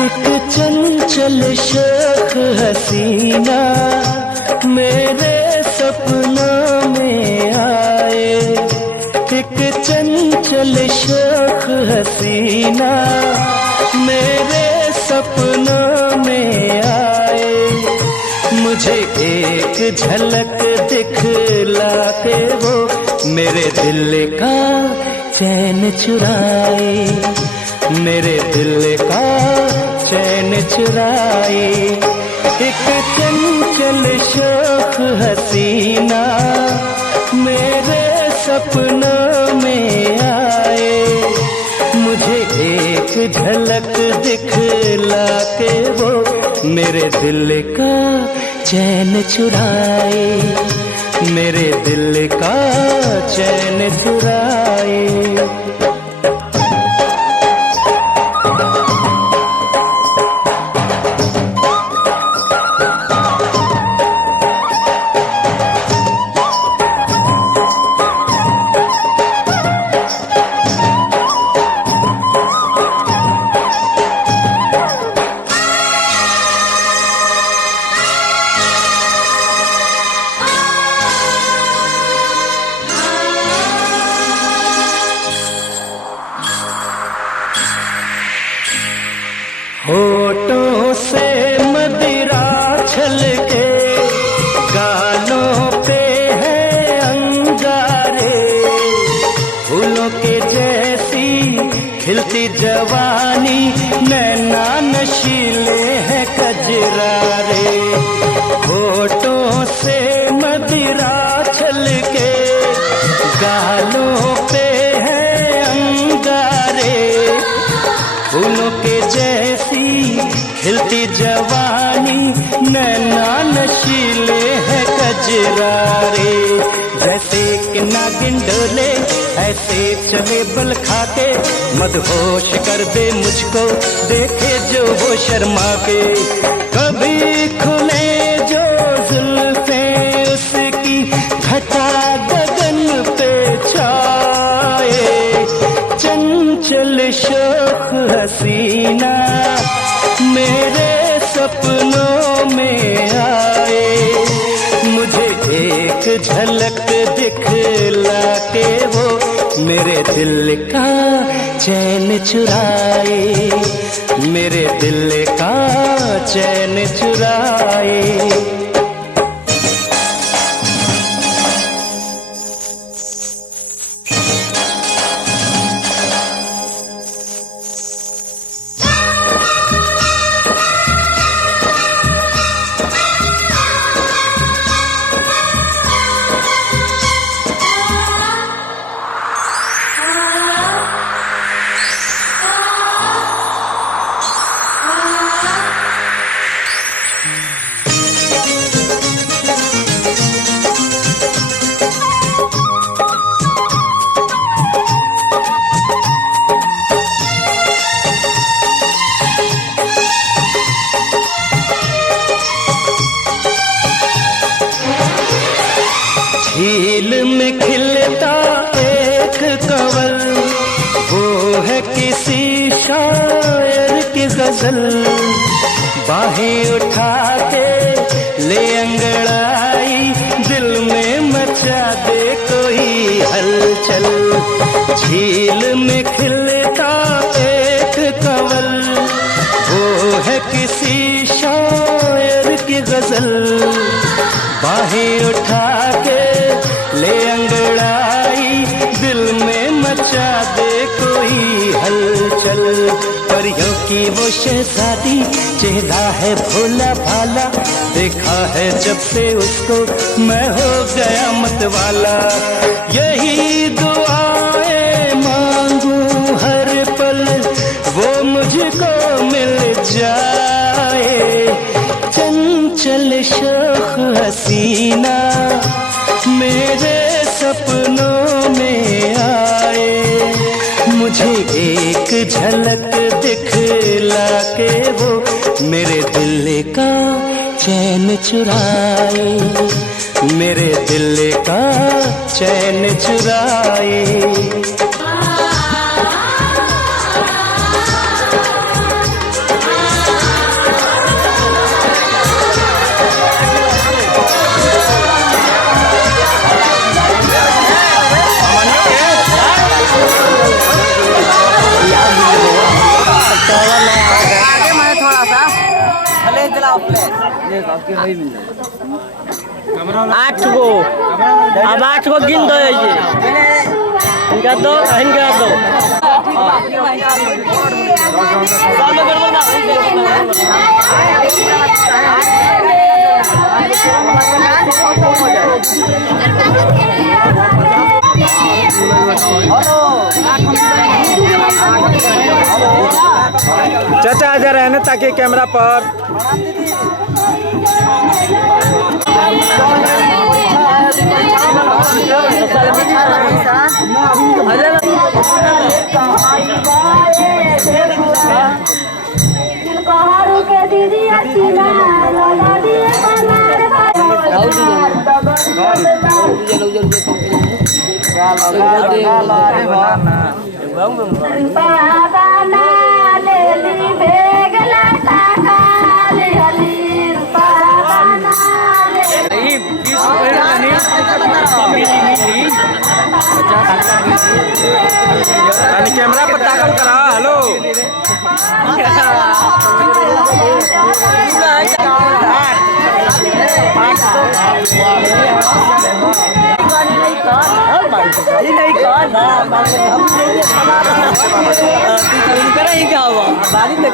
एक चंचल शौक हसीना मेरे सपनों में आए। एक चंचल शौक हसीना मेरे सपनों में आए। मुझे एक झलक दिखला के वो मेरे दिल का चैन चुराए, मेरे दिल का चैन चुराए। एक चंचल शौक हसीना मेरे सपनों में आए। मुझे एक झलक दिखला के वो मेरे दिल का चैन चुराए, मेरे दिल का चैन चुराए। होठों से मदिरा छलके, गालों पे है अंगारे। फूलों के जैसी खिलती जवानी, नैना नशीले हैं कजरारे। होठों से मदिरा छलके, गालों पे है अंगारे। फूलों के जैसी खिलती जवानी, नैना नशीले हैं कजरारे। जैसे कि नागिन डोले ऐसे चले बल खाके, मदहोश कर दे मुझको देखे जो वो शर्मा के। कभी खुले जो जुल्फे उसकी, घटा गगन पे छाए। चंचल शौक हसीना मेरे सपनों में आए। मुझे एक झलक दिखला के वो मेरे दिल का चैन चुराए, मेरे दिल का चैन चुराए। झील में खिलता एक कंवल, वो है किसी शायर की गजल। बाहें उठा के ले अंगड़ाई, दिल में मचा दे कोई हलचल। झील में खिलता एक कंवल, वो है किसी शायर की गजल। बाहें उठा के ले अंगड़ाई, दिल में मचा दे कोई हलचल। परियों की वो शहजादी, चेहरा है भोला भाला। देखा है जब से उसको मैं हो गया मतवाला। यही दुआएं मांगू हर पल, वो मुझको मिल जाए। चंचल शौक हसीना मेरे सपनों में आए। मुझे एक झलक दिखला के वो मेरे दिल का चैन चुराए, मेरे दिल का चैन चुराए। 8 गो अब 8 गो गिन दो इनका दो चाचा आ जा रहे हैं ताकि कैमरा पर कैमरा पर ताकल करा हेलो क्या हुआ बारी में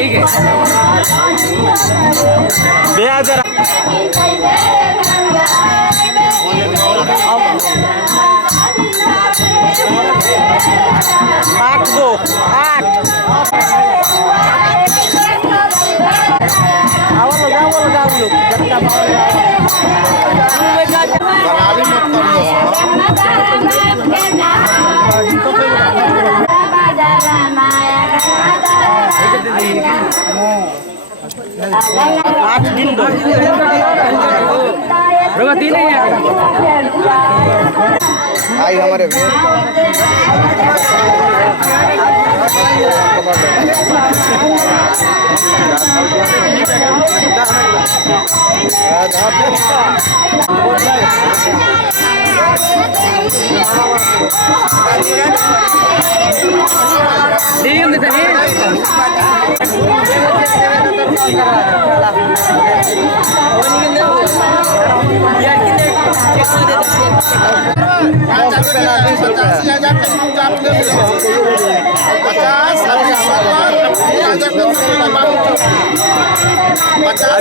ठीक है जरा 8 गो 8 प्रगति नहीं है आई हमारे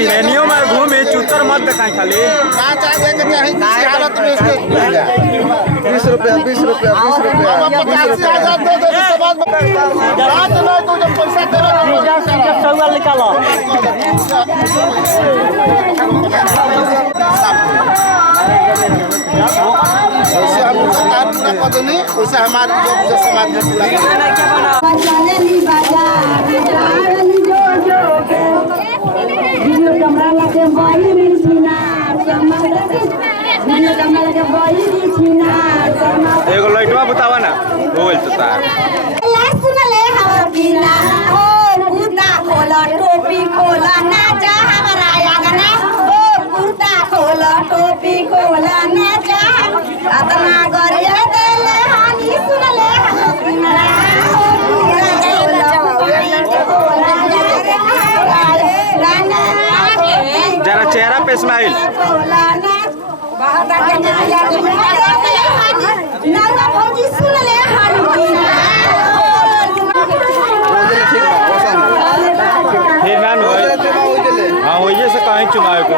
रेनियो में घूमे चूतर मत दिखाई खाली 20 रुपया 20 रुपया 20 रुपया 50 निकालो वैसे हमारे जो समाज में एगो लाइटवा बतावा ना बोल तो तार टोपी खोला ना जा हमारा आगना ओ कुर्ता खोला टोपी खोला ना जा अतना गरिया देले हानी सुनले जरा चेहरा पे स्माइल हाँ वही से कहीं चुनाव को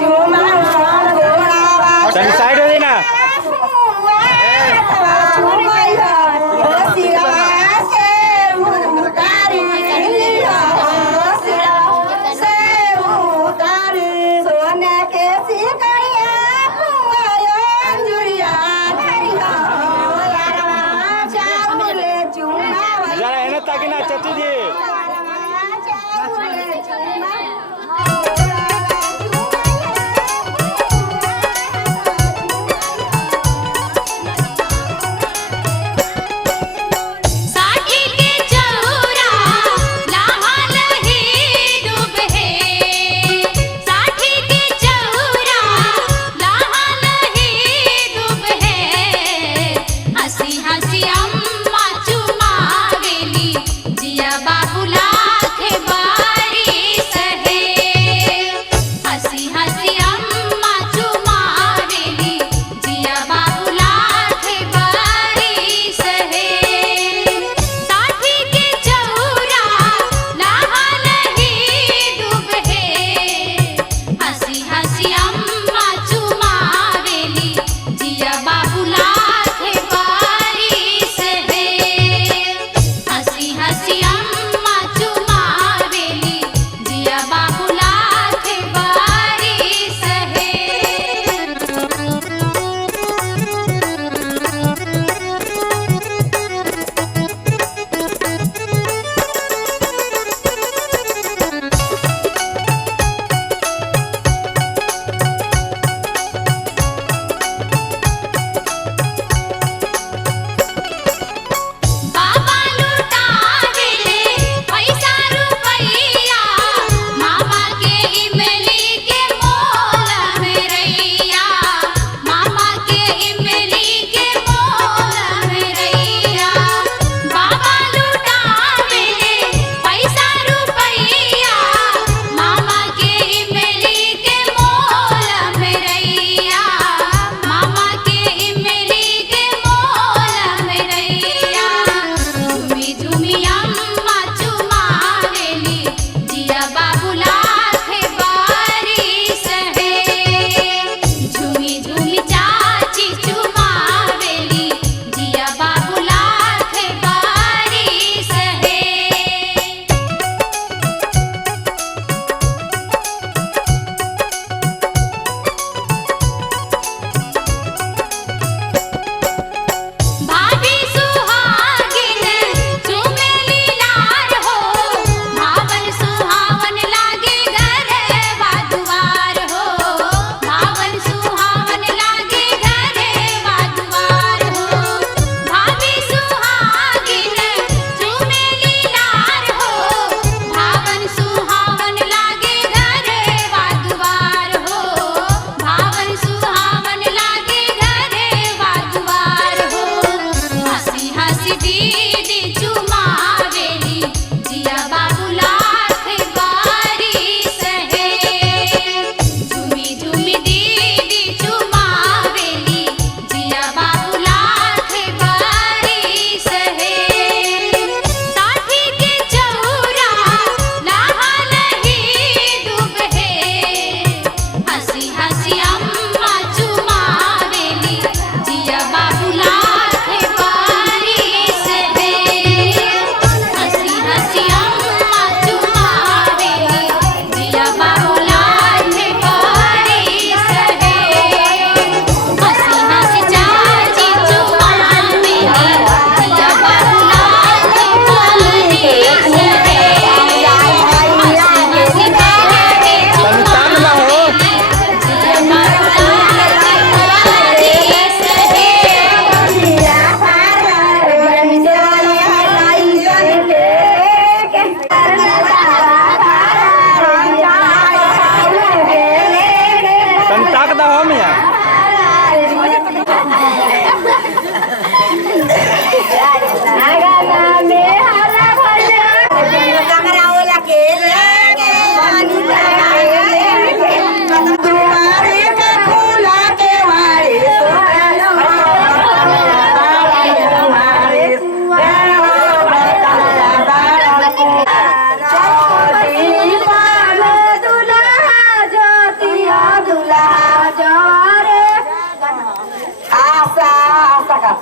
चुमा तनी साइड हो देना। जरा एने ताकि ना चाची जी।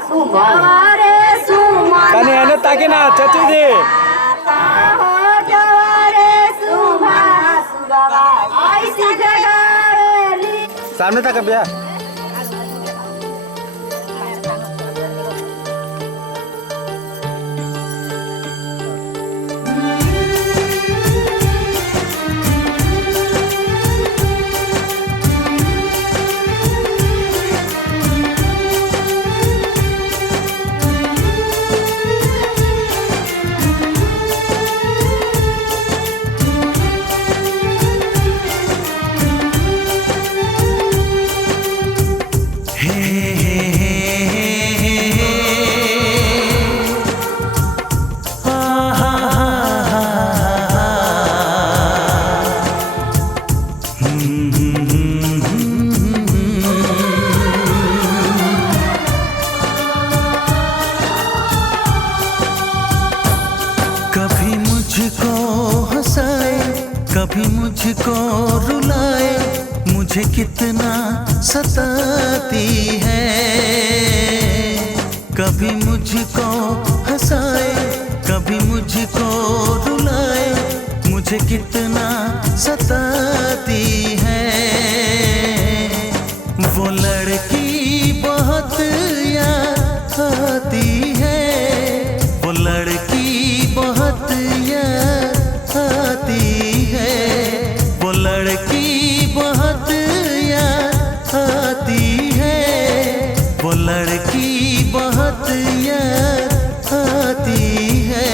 सुमन रे सुमन तनी एने ताकि ना चाची जी हो जवारे सुमन सुगवा ऐसी जगावेली सामने तक भैया कभी मुझको हंसाए कभी मुझको रुलाए मुझे कितना सताती है कभी मुझको हंसाए कभी मुझको रुलाए मुझे कितना सताती है वो लड़की बहुत याद आती है वो लड़की बहुत याद आती है वो लड़की बहुत याद आती है वो लड़की बहुत याद आती है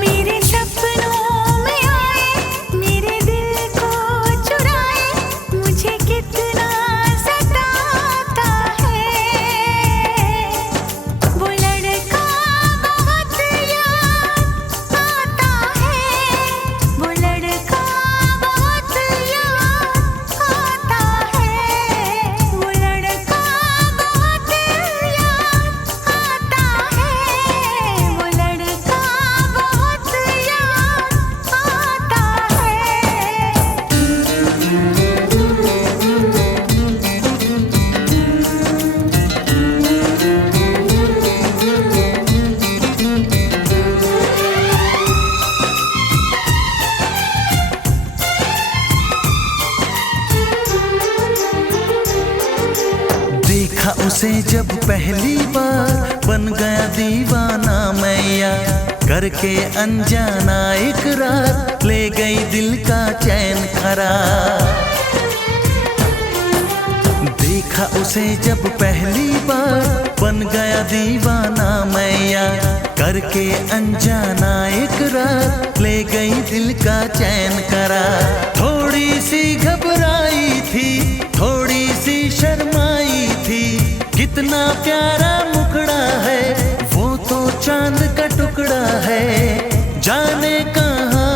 मेरे सपनों में आए मेरे दिल को चुराए मुझे कितना सताता है वो लड़का बहुत याद आता है वो लड़का बहुत याद आता है वो लड़का बहुत याद आता है वो लड़का बहुत याद आता है देखा उसे जब पहली बार बन गया दीवाना मैया करके अनजाना इकरार ले गई दिल का चैन करार देखा उसे जब पहली बार बन गया दीवाना मैया करके अनजाना इकरार ले गई दिल का चैन करार थोड़ी सी घबराई थी थोड़ी सी शर्माई थी कितना प्यारा मुखड़ा है वो तो चांद का टुकड़ा है जाने कहाँ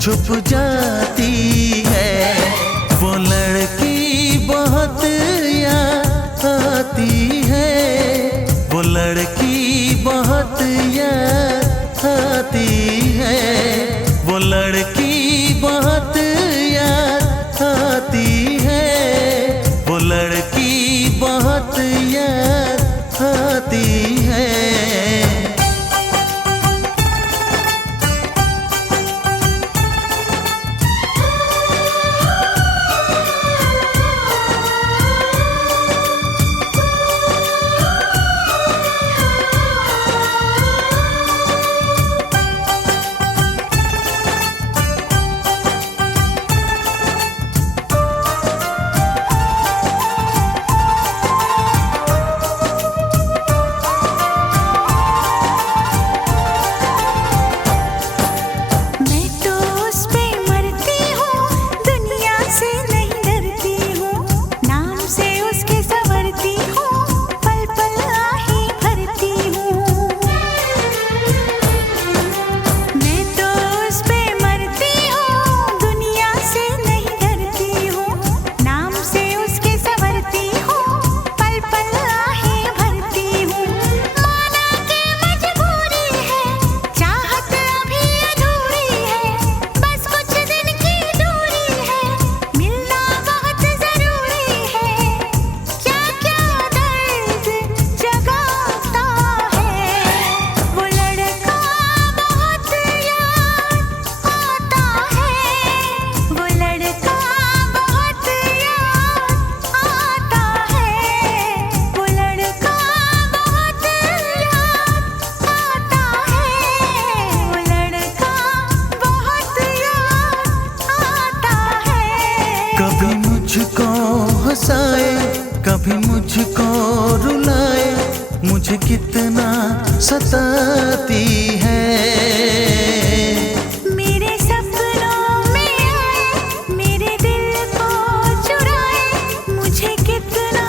छुप जाती है वो लड़की बहुत याद आती है वो लड़की बहुत याद आती है वो लड़की बहुत याद आती है वो लड़की बहुत याद आती है कितना सताती है। मेरे सपनों में आए, मेरे दिल को चुराए, मुझे कितना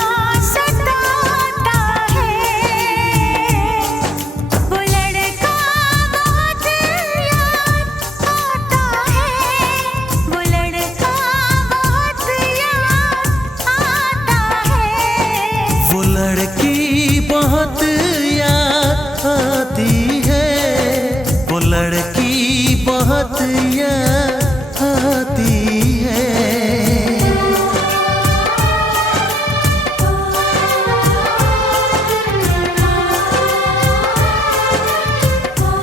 सताता है। वो लड़का बहुत याद आता है, वो लड़का बहुत याद आता है। वो लड़की बहुत याद आती है, वो लड़की